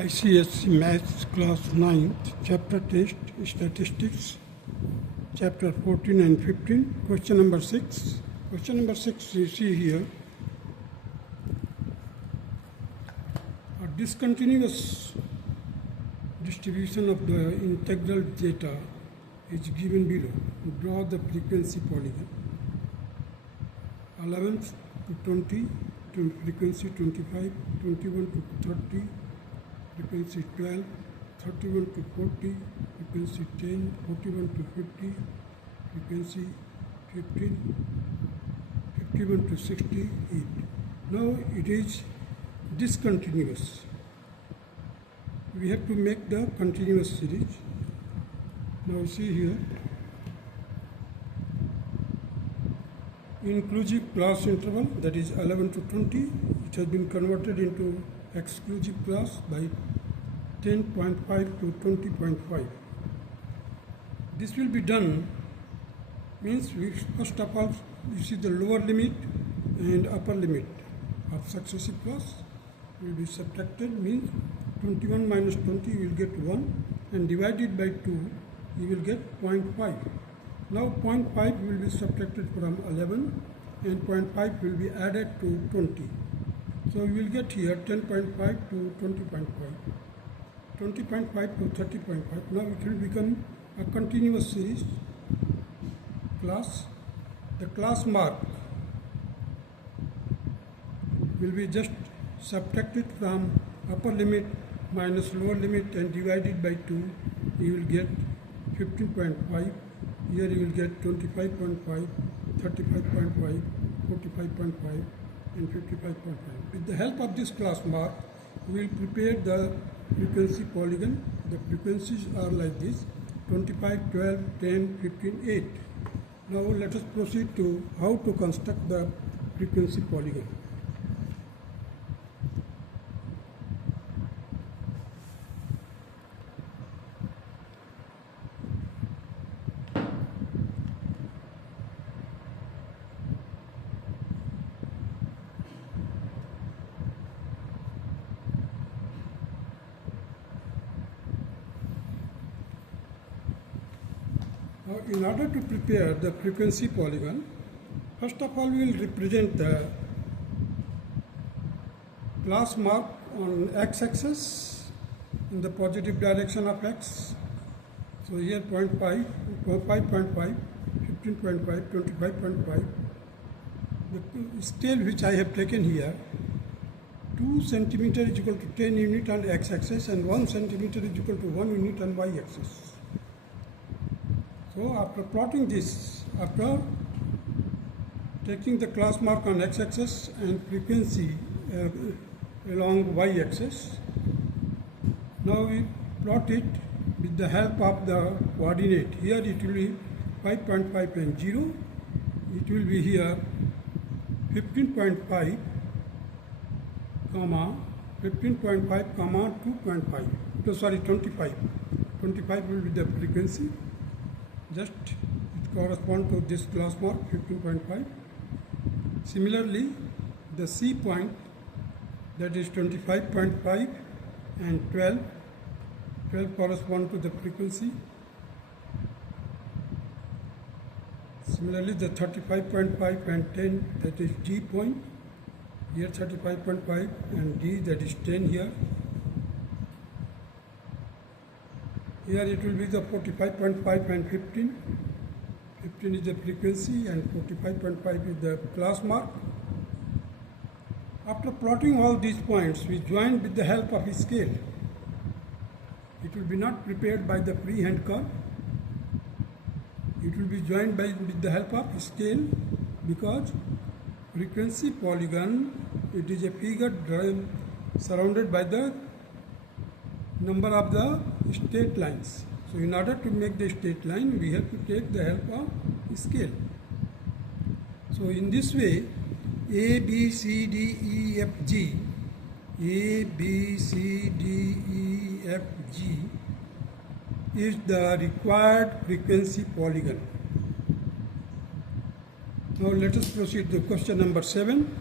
ICSE Maths Class 9th, Chapter Test, Statistics, Chapter 14 and 15, Question number 6. Question number 6 you see here. A discontinuous distribution of the integral data is given below. Draw the frequency polygon. 11th to 20, to frequency 25, 21 to 30, frequency 12, 31 to 40, frequency 10, 41 to 50, frequency 15, 51 to 68. Now it is discontinuous. We have to make the continuous series. Now see here, inclusive class interval, that is 11 to 20, it has been converted into exclusive class by 10.5 to 20.5. This will be done means we first of all you see the lower limit and upper limit of successive class will be subtracted, means 21 minus 20 you will get 1 and divided by 2 you will get 0.5. Now 0.5 will be subtracted from 11 and 0.5 will be added to 20. So we will get here 10.5 to 20.5, 20.5 to 30.5. Now it will become a continuous series class. The class mark will be just subtracted from upper limit minus lower limit and divided by 2. You will get 15.5. Here you will get 25.5, 35.5, 45.5. and 55.5. With the help of this class mark, we will prepare the frequency polygon. The frequencies are like this: 25, 12, 10, 15, 8. Now let us proceed to how to construct the frequency polygon. Now, in order to prepare the frequency polygon, first of all we will represent the class mark on x-axis in the positive direction of x. So here 0.5, 5.5, 15.5, 25.5. The scale which I have taken here, 2 centimeter is equal to 10 unit on x-axis and 1 centimeter is equal to 1 unit on y-axis. So after plotting this, after taking the class mark on x-axis and frequency along y-axis, now we plot it with the help of the coordinate. Here it will be 5.5 and 0. It will be here 15.5, comma 15.5, comma 2.5. So sorry, 25. 25 will be the frequency. Just it corresponds to this class mark 15.5. Similarly, the C point, that is 25.5 and 12. 12 correspond to the frequency. Similarly, the 35.5 and 10, that is D point. Here 35.5 and D, that is 10 here. Here it will be the 45.5 and 15. 15 is the frequency and 45.5 is the class mark. After plotting all these points, we join with the help of a scale. It will be not prepared by the freehand curve. It will be joined with the help of a scale, because frequency polygon, it is a figure surrounded by the number of the straight lines. So in order to make the straight line, we have to take the help of scale. So in this way, A, B, C, D, E, F, G, A, B, C, D, E, F, G is the required frequency polygon. Now let us proceed to question number 7.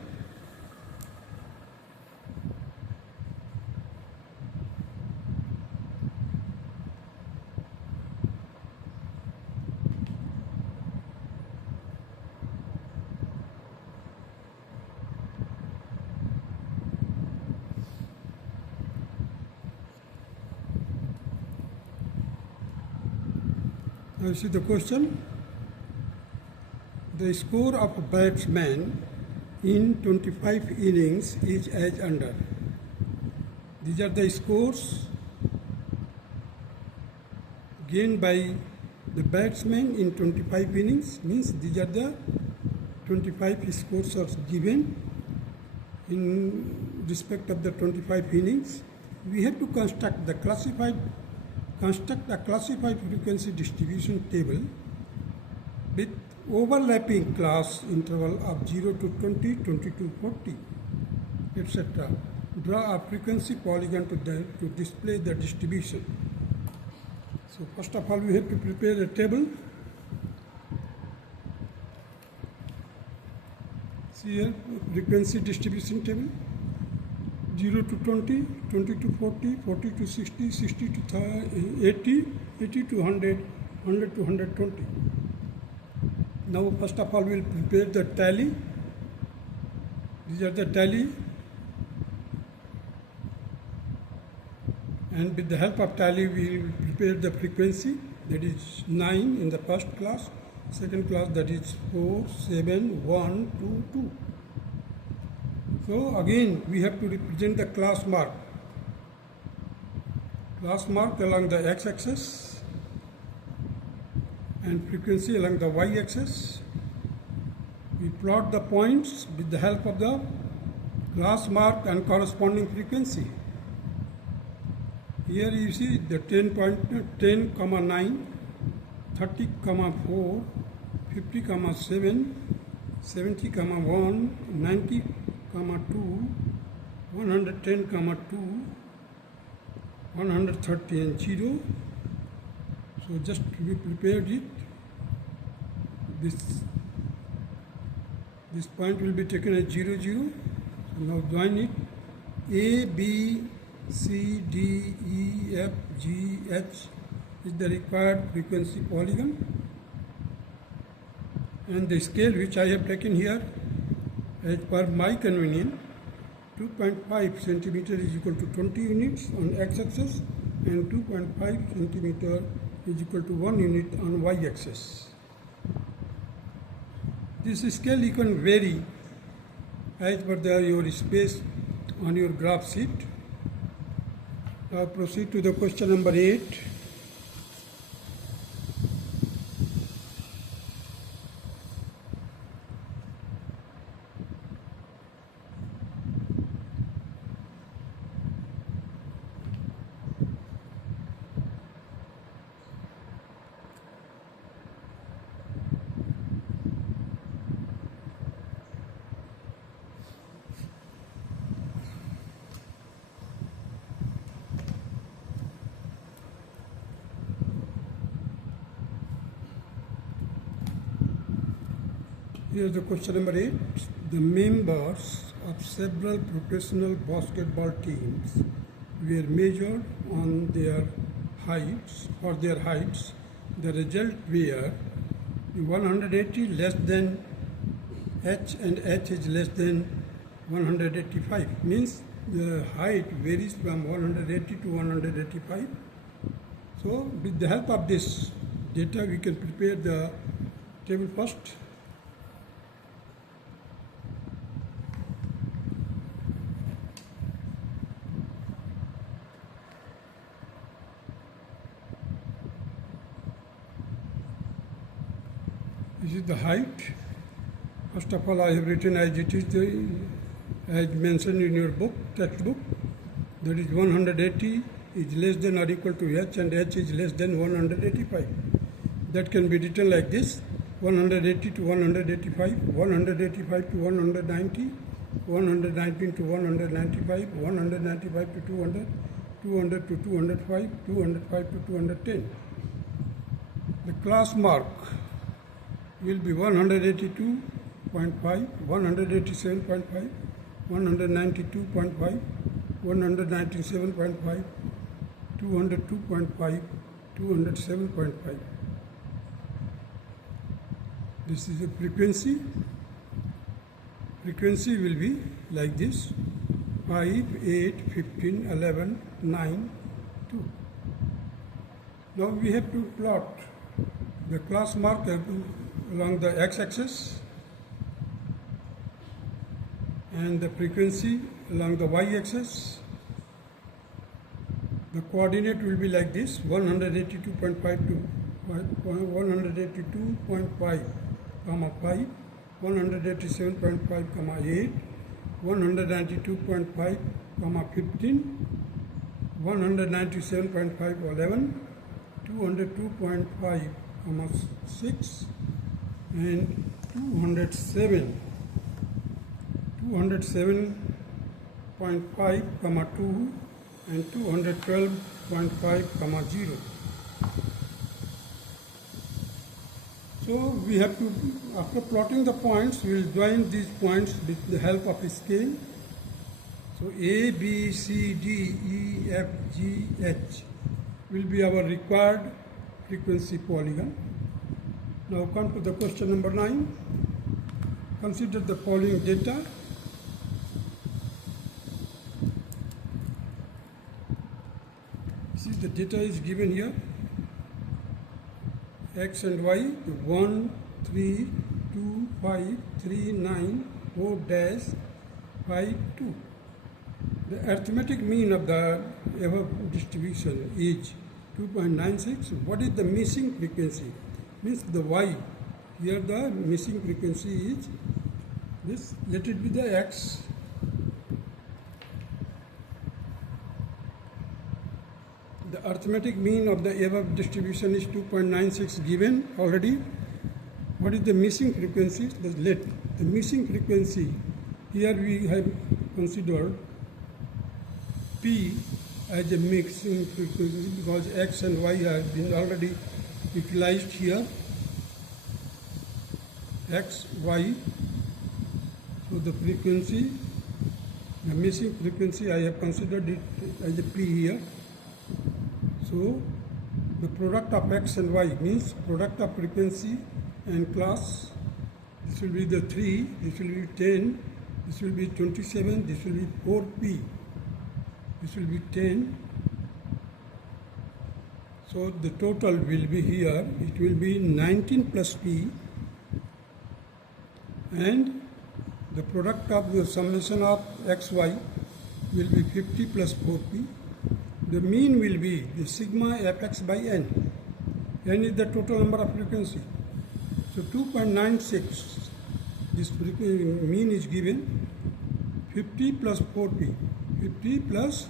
Now you see the question. The score of a batsman in 25 innings is as under. These are the scores gained by the batsman in 25 innings. Means these are the 25 scores are given in respect of the 25 innings. We have to construct a classified frequency distribution table with overlapping class interval of 0 to 20, 20 to 40, etc. Draw a frequency polygon to display the distribution. So first of all, we have to prepare a table. See here, frequency distribution table. 0 to 20, 20 to 40, 40 to 60, 60 to 80, 80 to 100, 100 to 120. Now first of all we will prepare the tally. These are the tally, and with the help of tally we will prepare the frequency. That is 9 in the first class, second class that is 4, 7, 1, 2, 2. So again we have to represent the class mark. Class mark along the x-axis and frequency along the y-axis. We plot the points with the help of the class mark and corresponding frequency. Here you see the 10, 9, 30, 4, 50, 7, 70, 1, 90, 2, 110, 2, 130 and 0. So just we prepared it. This point will be taken as 0, 0. So now join it. A, B, C, D, E, F, G, H is the required frequency polygon. And the scale which I have taken here as per my convenience, 2.5 centimeter is equal to 20 units on x-axis and 2.5 centimeter is equal to 1 unit on y-axis. This scale you can vary as per your space on your graph sheet. Now proceed to the question number 8. Here's the question number 8. The members of several professional basketball teams were measured on their heights. The result were 180 less than H and H is less than 185. Means the height varies from 180 to 185. So with the help of this data we can prepare the table first. This is the height. First of all, I have written as it is as mentioned in your textbook. That is 180 is less than or equal to H and H is less than 185. That can be written like this: 180 to 185, 185 to 190, 119 to 195, 195 to 200, 200 to 205, 205 to 210. The class mark will be 182.5, 187.5, 192.5, 197.5, 202.5, 207.5. This is the frequency. Frequency will be like this: 5, 8, 15, 11, 9, 2. Now we have to plot the class mark along the x-axis and the frequency along the y-axis. The coordinate will be like this: 182.5 to 182.5, 5, 187.5, 8, 192.5, 15, 197.5, 11, 202.5, 6, and 207.5, 2, and 212.5, 0. So we have to, after plotting the points, we will join these points with the help of a scale. So A, B, C, D, E, F, G, H will be our required frequency polygon. Now come to the question number 9. Consider the following data. See, the data is given here. X and Y, 1, 3, 2, 5, 3, 9, 4 dash, 5, 2. The arithmetic mean of the above distribution is 2.96. What is the missing frequency? Means the Y. Here the missing frequency is this. Let it be the X. The arithmetic mean of the above distribution is 2.96 given already. What is the missing frequency? The missing frequency, here we have considered P as a mixing frequency because X and Y have been already utilized here. X, Y. So the frequency, the missing frequency, I have considered it as a P here. So the product of X and Y means product of frequency and class. This will be the 3, this will be 10, this will be 27, this will be 4P, this will be 10. So the total will be here, it will be 19 plus P, and the product of the summation of XY will be 50 plus 4P. The mean will be the sigma fx by n. N is the total number of frequency. So 2.96, this mean is given 50 plus 4p. 50 plus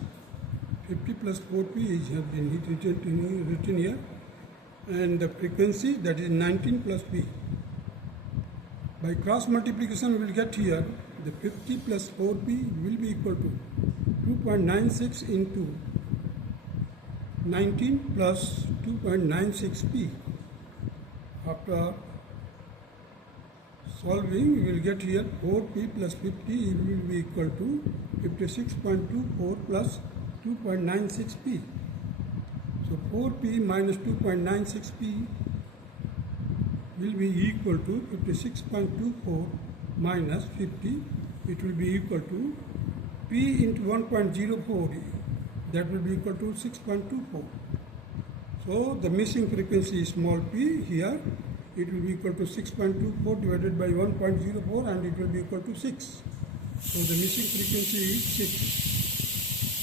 4p is have been written here, and the frequency, that is 19 plus p. By cross multiplication we will get here the 50 plus 4p will be equal to 2.96 into 19 plus 2.96p. After solving, we will get here 4p plus 50 will be equal to 56.24 plus 2.96p. So 4p minus 2.96p will be equal to 56.24 minus 50. It will be equal to p into 1.04. That will be equal to 6.24. So the missing frequency is small p here. It will be equal to 6.24 divided by 1.04, and it will be equal to 6. So the missing frequency is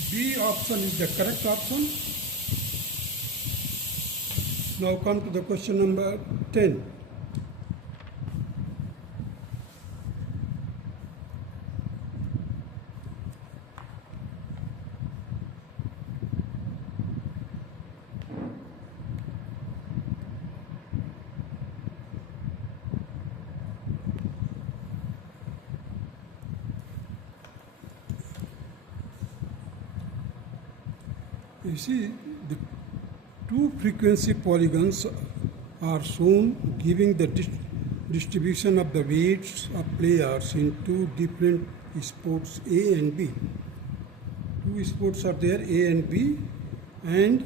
6. B option is the correct option. Now come to the question number 10. You see, the two frequency polygons are shown giving the distribution of the weights of players in two different sports A and B. Two sports are there, A and B, and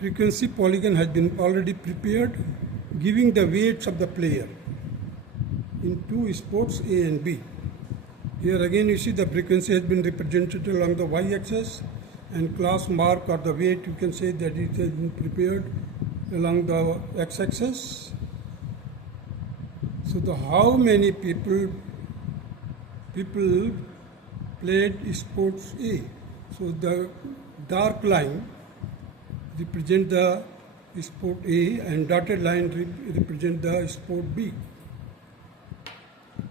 frequency polygon has been already prepared giving the weights of the player in two sports A and B. Here again you see the frequency has been represented along the y-axis, and class mark or the weight, you can say that it has been prepared along the x-axis. So how many people played sports A? So the dark line represent the sport A and dotted line represent the sport B.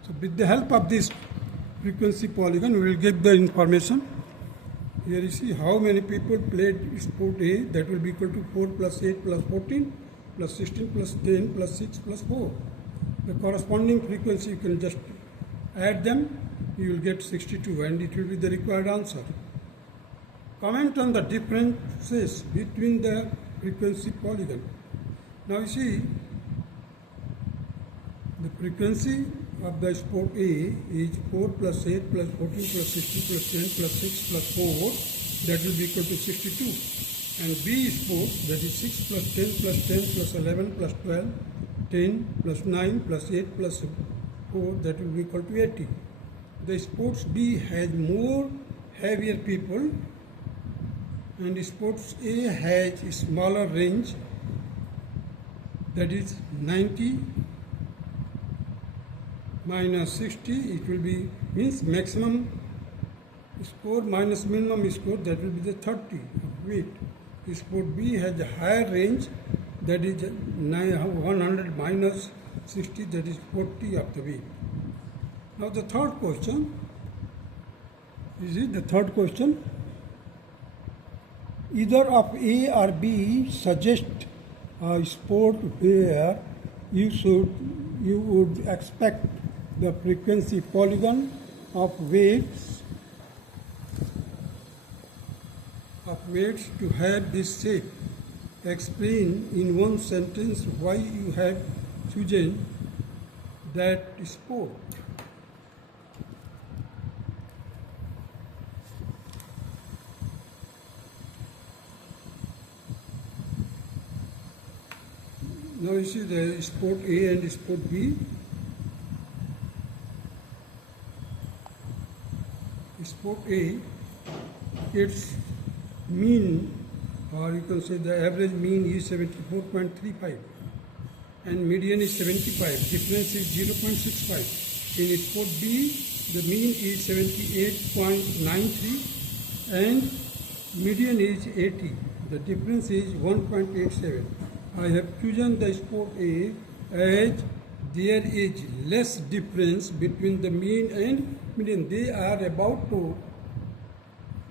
So with the help of this frequency polygon, we will get the information. Here you see how many people played sport A. That will be equal to 4 plus 8 plus 14 plus 16 plus 10 plus 6 plus 4. The corresponding frequency you can just add them, you will get 62 and it will be the required answer. Comment on the differences between the frequency polygon. Now you see the frequency of the sport A is 4 plus 8 plus 14 plus 16 plus 10 plus 6 plus 4, that will be equal to 62. And B sport, that is 6 plus 10 plus 10 plus 11 plus 12, 10 plus 9 plus 8 plus 4, that will be equal to 80. The sports B has more heavier people and sports A has a smaller range, that is 90 minus 60, it will be means maximum score minus minimum score, that will be the 30 of weight. Sport B has a higher range, that is 100 minus 60, that is 40 of the weight. Now the third question, either of A or B suggest a sport where you would expect the frequency polygon of weights to have this shape. Explain in one sentence why you have chosen that sport. Now you see the sport A and sport B. Sport A, its mean, or you can say the average mean is 74.35 and median is 75. Difference is 0.65. In sport B, the mean is 78.93 and median is 80. The difference is 1.87. I have chosen the sport A as there is less difference between the mean and median. They are about to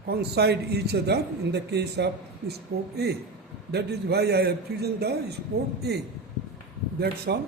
coincide each other in the case of sport A. That is why I have chosen the sport A. That's all.